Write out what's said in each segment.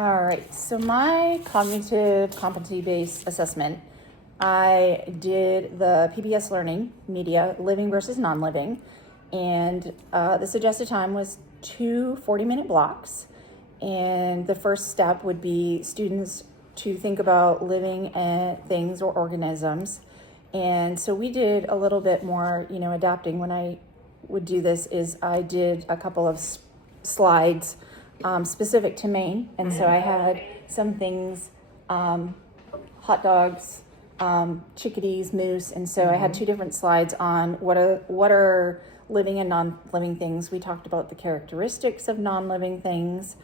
All right, so my cognitive competency-based assessment, I did the PBS learning media, living versus non-living, and the suggested time was 2 40-minute blocks. And the first step would be students to think about living things or organisms. And so we did a little bit more, adapting. When I would do this is I did a couple of slides specific to Maine. And so I had some things, hot dogs, chickadees, moose. And so I had 2 different slides on what are living and non-living things. We talked about the characteristics of non-living things.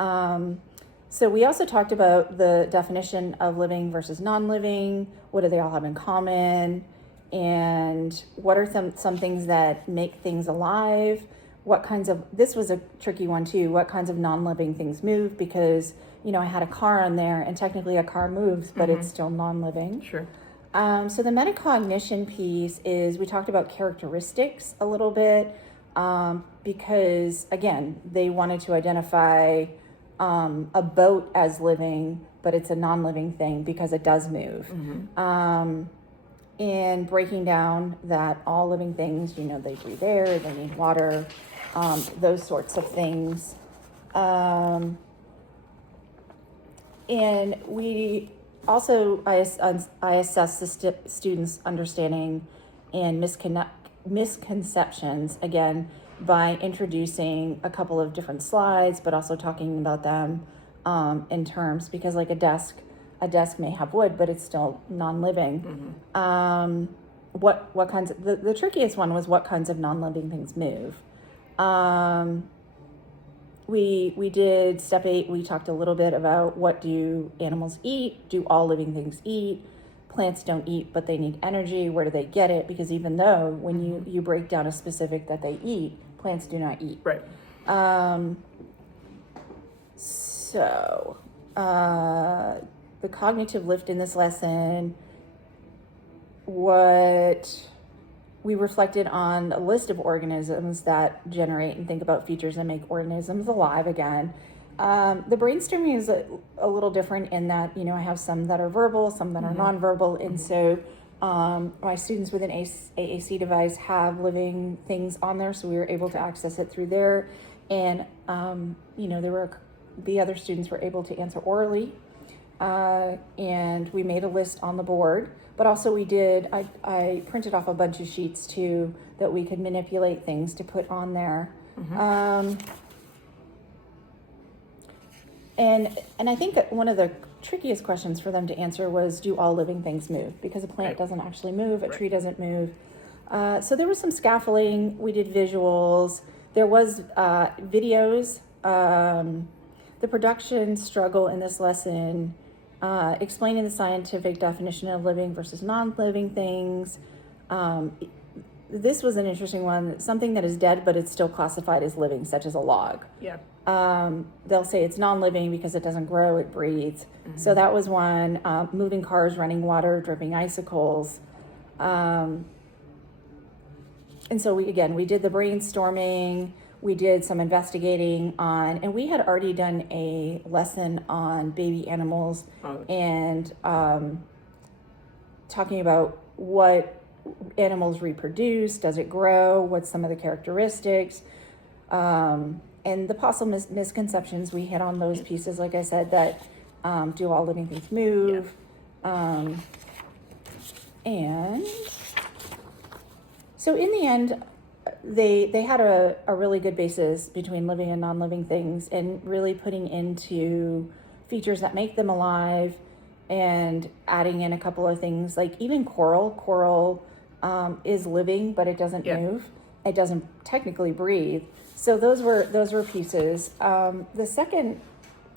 So we also talked about the definition of living versus non-living. What do they all have in common? And what are some things that make things alive? This was a tricky one too, what kinds of non-living things move? Because, I had a car on there, and technically a car moves, but it's still non-living. Sure. So the metacognition piece is, we talked about characteristics a little bit, because again, they wanted to identify a boat as living, but it's a non-living thing because it does move. And breaking down that all living things, they breathe air, they need water, those sorts of things. And we also, I assess the students' understanding and misconceptions, again, by introducing a couple of different slides, but also talking about them in terms, because like a desk may have wood, but it's still non-living. What kinds of, the trickiest one was what kinds of non-living things move. We did step 8, we talked a little bit about what do animals eat, do all living things eat, plants don't eat, but they need energy, where do they get it? Because even though when you break down a specific that they eat, plants do not eat. Right. The cognitive lift in this lesson, what we reflected on a list of organisms that generate and think about features that make organisms alive again. The brainstorming is a little different in that, I have some that are verbal, some that are nonverbal. And so my students with an AAC device have living things on there, so we were able to access it through there. And, the other students were able to answer orally. And we made a list on the board, but also I printed off a bunch of sheets too, that we could manipulate things to put on there. And I think that one of the trickiest questions for them to answer was, do all living things move? Because a plant doesn't actually move, a tree doesn't move. So there was some scaffolding, we did visuals, there was videos. The production struggle in this lesson, explaining the scientific definition of living versus non-living things. This was an interesting one, something that is dead, but it's still classified as living, such as a log. Yeah. They'll say it's non-living because it doesn't grow, it breathes. So that was one. Moving cars, running water, dripping icicles. And so we did the brainstorming, we did some investigating on, and we had already done a lesson on baby animals and talking about what animals reproduce, does it grow, what's some of the characteristics, and the possible misconceptions. We hit on those pieces, like I said, that do all living things move. And so in the end, they had a really good basis between living and non-living things, and really putting into features that make them alive, and adding in a couple of things like even coral is living, but it doesn't move, it doesn't technically breathe. So those were pieces. The second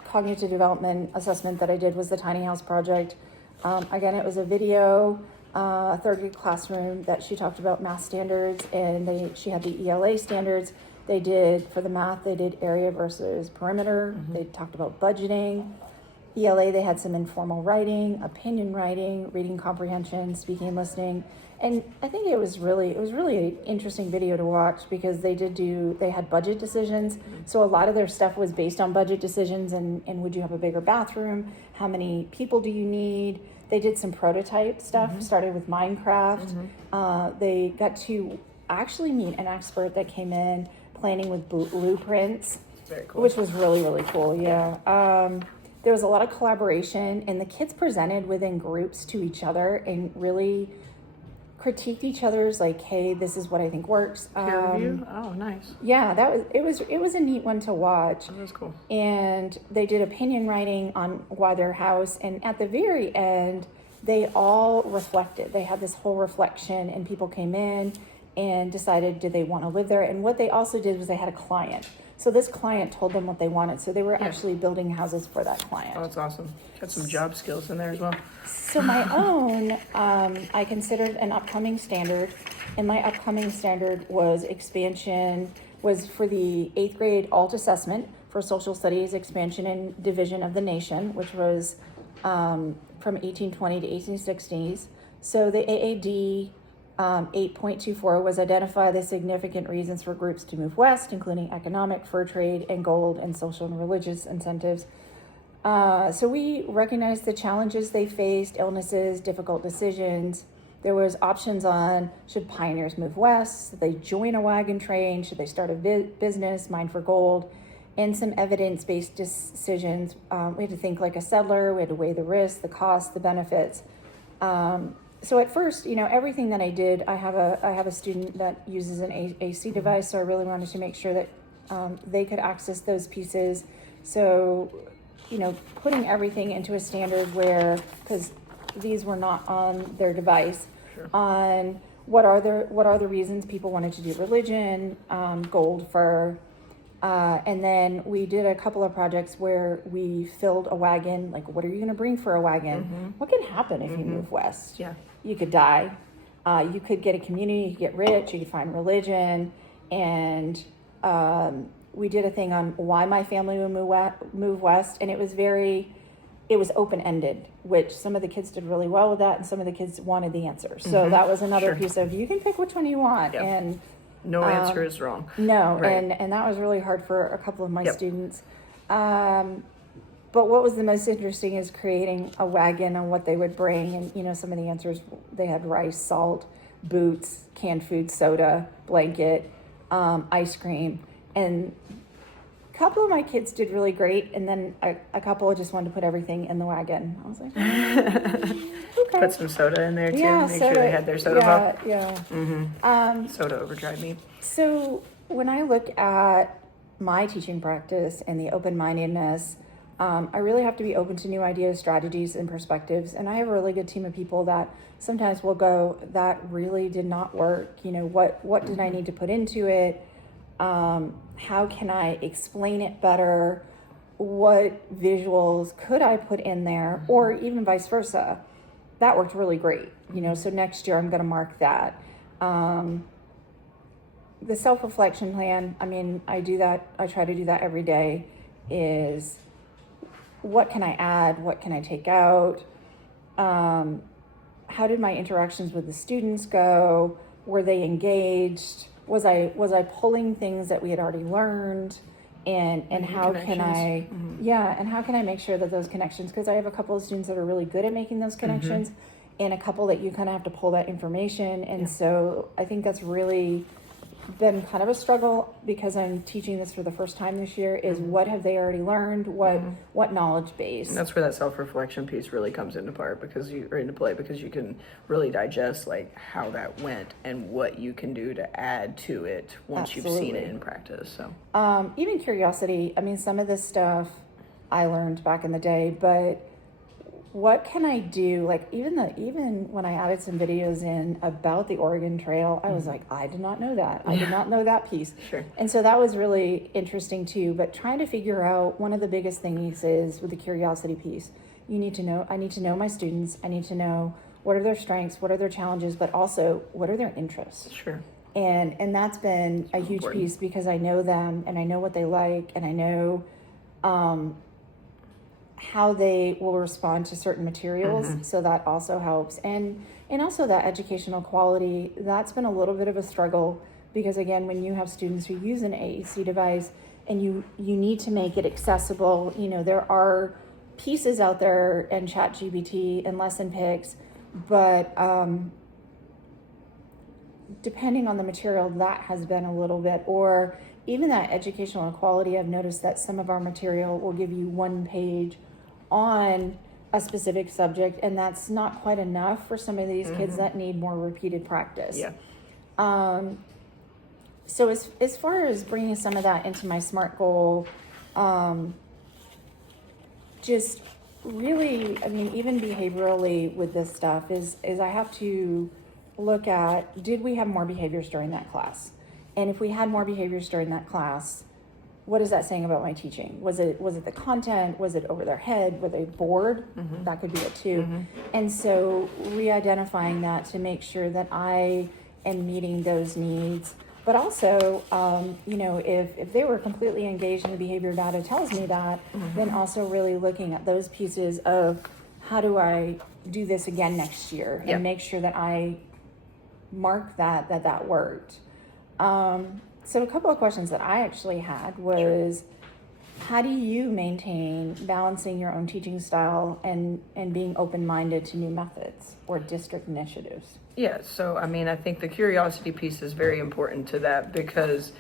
cognitive development assessment that I did was the tiny house project. Again, it was a video, third grade classroom that she talked about math standards, and she had the ELA standards. For the math, they did area versus perimeter. They talked about budgeting. ELA, they had some informal writing, opinion writing, reading comprehension, speaking and listening. And I think it was really an interesting video to watch because they had budget decisions. So a lot of their stuff was based on budget decisions and would you have a bigger bathroom? How many people do you need? They did some prototype stuff, started with Minecraft. They got to actually meet an expert that came in planning with blueprints, Very cool. which was really, really cool. Yeah. There was a lot of collaboration and the kids presented within groups to each other and really critiqued each other's like, hey, this is what I think works. Peer review? Oh, nice. Yeah, it was a neat one to watch. That was cool. And they did opinion writing on why their house, and at the very end, they all reflected. They had this whole reflection, and people came in and decided did they want to live there. And what they also did was they had a client. So this client told them what they wanted. So they were actually building houses for that client. Oh, that's awesome. Got some job skills in there as well. So my own, I considered an upcoming standard, and my upcoming standard was for the 8th grade alt assessment for social studies, expansion and division of the nation, which was from 1820 to 1860s. So the AAD 8.24 was identify the significant reasons for groups to move west, including economic, fur trade, and gold, and social and religious incentives. So we recognized the challenges they faced, illnesses, difficult decisions. There was options on should pioneers move west, should they join a wagon train, should they start a business, mine for gold, and some evidence-based decisions. We had to think like a settler, we had to weigh the risks, the costs, the benefits. So at first, everything that I did, I have a student that uses an AC device, so I really wanted to make sure that they could access those pieces. So, putting everything into a standard where, because these were not on their device, on what are the reasons people wanted to do religion, gold, fur, and then we did a couple of projects where we filled a wagon. Like, what are you going to bring for a wagon? What can happen if you move west? Yeah. You could die. You could get a community, you could get rich, you could find religion. And we did a thing on why my family would move west. And it was open-ended, which some of the kids did really well with that. And some of the kids wanted the answers. So that was another piece of, you can pick which one you want. Yep. And no answer is wrong. No, Right. and that was really hard for a couple of my students. But what was the most interesting is creating a wagon on what they would bring. And, some of the answers, they had rice, salt, boots, canned food, soda, blanket, ice cream. And a couple of my kids did really great. And then a couple just wanted to put everything in the wagon. I was like, okay. Put some soda in there too. Make soda, sure they had their soda pop. Yeah. Soda overdrive me. So when I look at my teaching practice and the open-mindedness, I really have to be open to new ideas, strategies, and perspectives. And I have a really good team of people that sometimes will go, that really did not work. What did I need to put into it? How can I explain it better? What visuals could I put in there? Or even vice versa. That worked really great. So next year I'm going to mark that. The self-reflection plan, I do that. I try to do that every day. Is what can I add? What can I take out? How did my interactions with the students go? Were they engaged? Was I pulling things that we had already learned? And how can I, and how can I make sure that those connections, because I have a couple of students that are really good at making those connections and a couple that you kind of have to pull that information. And so I think that's really been kind of a struggle because I'm teaching this for the first time this year is what have they already learned? What knowledge base? And that's where that self-reflection piece really comes into play because you can really digest like how that went and what you can do to add to it once you've seen it in practice. So even curiosity, some of this stuff I learned back in the day, but what can I do? Like even when I added some videos in about the Oregon Trail, I was like, I did not know that. I did not know that piece. Sure. And so that was really interesting too. But trying to figure out, one of the biggest things is with the curiosity piece. I need to know my students. I need to know what are their strengths, what are their challenges, but also what are their interests. Sure. And that's been a huge piece because I know them and I know what they like and I know how they will respond to certain materials. So that also helps. And also that educational quality, that's been a little bit of a struggle, because again, when you have students who use an AAC device and you need to make it accessible, there are pieces out there in ChatGPT and lesson picks, but depending on the material, that has been a little bit, or even that educational equality, I've noticed that some of our material will give you one page on a specific subject, and that's not quite enough for some of these kids that need more repeated practice. Yeah. So as far as bringing some of that into my SMART goal, just really, I mean, even behaviorally with this stuff is I have to look at, did we have more behaviors during that class? And if we had more behaviors during that class, what is that saying about my teaching? Was it the content? Was it over their head? Were they bored? That could be it too. And so re-identifying that to make sure that I am meeting those needs. But also, if they were completely engaged in the behavior data tells me that, then also really looking at those pieces of how do I do this again next year and make sure that I mark that worked. So a couple of questions that I actually had was, how do you maintain balancing your own teaching style and being open-minded to new methods or district initiatives? Yeah, so I mean, I think the curiosity piece is very important to that, because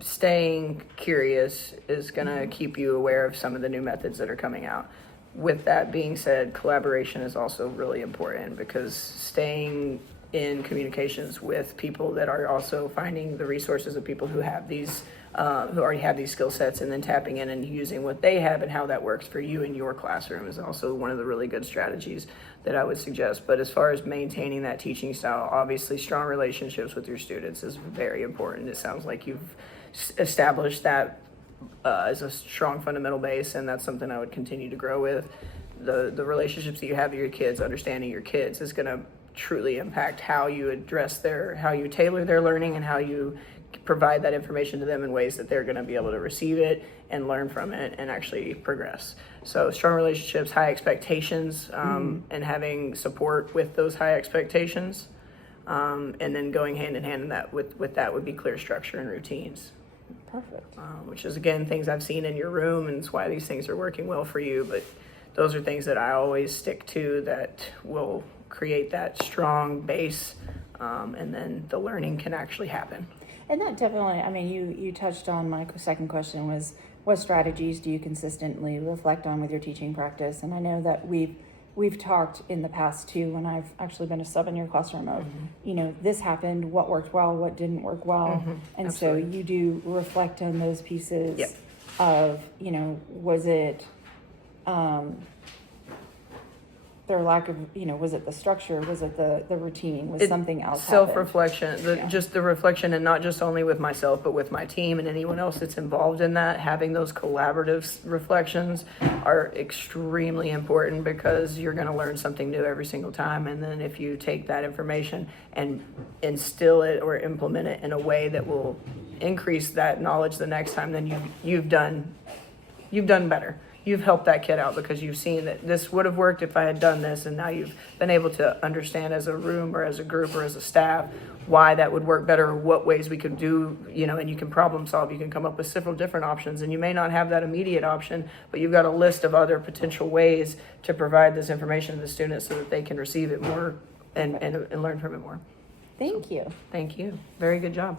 staying curious is going to keep you aware of some of the new methods that are coming out. With that being said, collaboration is also really important, because staying in communications with people that are also finding the resources of people who have these who already have these skill sets, and then tapping in and using what they have and how that works for you in your classroom is also one of the really good strategies that I would suggest. But as far as maintaining that teaching style, obviously strong relationships with your students is very important. It sounds like you've established that as a strong fundamental base, and that's something I would continue to grow with. The relationships that you have with your kids, understanding your kids, is going to truly impact how you how you tailor their learning, and how you provide that information to them in ways that they're going to be able to receive it and learn from it and actually progress. So strong relationships, high expectations, and having support with those high expectations, and then going hand in hand in that with that would be clear structure and routines. Perfect. Which is, again, things I've seen in your room, and it's why these things are working well for you. But those are things that I always stick to that will create that strong base, and then the learning can actually happen. And that definitely, I mean, you touched on my second question was, what strategies do you consistently reflect on with your teaching practice? And I know that we've talked in the past too, when I've actually been a sub in your classroom of, this happened, what worked well, what didn't work well. And Absolutely. so you do reflect on those pieces of, was it their lack of, was it the structure, was it the routine, was something else self-reflection, just the reflection, and not just only with myself, but with my team and anyone else that's involved in that. Having those collaborative reflections are extremely important, because you're going to learn something new every single time. And then if you take that information and instill it or implement it in a way that will increase that knowledge the next time, then you've done better. You've helped that kid out, because you've seen that this would have worked if I had done this, and now you've been able to understand as a room or as a group or as a staff why that would work better, or what ways we could do, and you can problem solve. You can come up with several different options, and you may not have that immediate option, but you've got a list of other potential ways to provide this information to the students so that they can receive it more and learn from it more. Thank you. Thank you. Very good job.